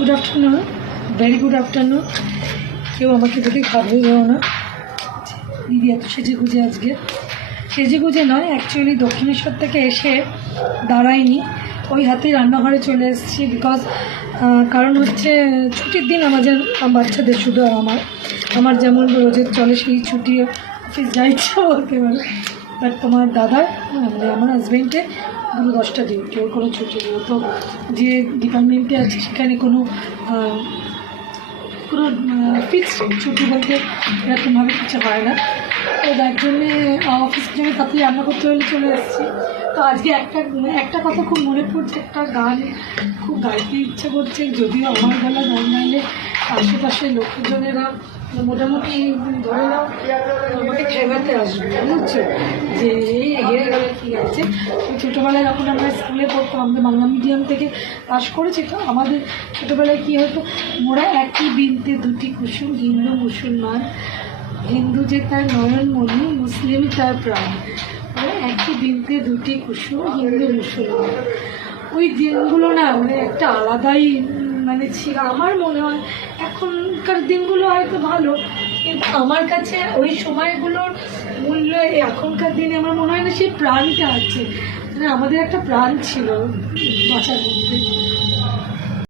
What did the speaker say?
Good afternoon, very good afternoon. কেউ আমাকে দেখে খাবে যাও না। দিদি এত সেজে গুজে, আজকে সেজে গুজে নয়, অ্যাকচুয়ালি দক্ষিণেশ্বর থেকে এসে দাঁড়াইনি, ওই হাতেই রান্নাঘরে চলে এসেছি। বিকজ কারণ হচ্ছে ছুটির দিন আমাদের বাচ্চাদের, শুধু আমার যেমন রোজের চলে সেই ছুটি, অফিস যা ইচ্ছা বলতে পারে। বাট তোমার দাদার মানে আমার হাজব্যান্ডে 10টা ডিউটি, ওর কোনো ছুটি নেই। তো যে ডিপার্টমেন্টে আছে সেখানে কোনো ফিক্সড ছুটি বলতে এরকমভাবে কিছু হয় না। তো যার জন্যে অফিসের জন্য তাড়াতাড়ি রান্না করতে হলে চলে এসেছি। তো আজকে একটা কথা খুব মনে পড়ছে, একটা গান খুব গাইতে ইচ্ছে করছে, যদিও আমার গলা গান গাইলে আশেপাশে লোকজনেরা মোটামুটি ধরে নাও আমাকে ঠেকাতে আসবে, বুঝছো, যে এই এগিয়ে গেলে কী আছে। তো ছোটোবেলায় যখন আমরা স্কুলে পড়তাম, আমাদের বাংলা মিডিয়াম থেকে পাস করেছি, তো আমাদের ছোটোবেলায় কী হতো, মোরা একই বিনতে দুটি কুসুম, হিন্দু মুসলমান, হিন্দু যে তার নয়নমণি, মুসলিম তার প্রাণ, মানে একই বিনতে দুটি কুসুম, হিন্দু মুসলমান। ওই দিনগুলো না মানে একটা আলাদাই মানে ছিল। আমার মনে হয় এখনকার দিনগুলো হয়তো ভালো, কিন্তু আমার কাছে ওই সময়গুলোর মূল্য এখনকার দিনে আমার মনে হয় না সেই প্রাণটা আছে। মানে আমাদের একটা প্রাণ ছিল বাঁচার মধ্যে।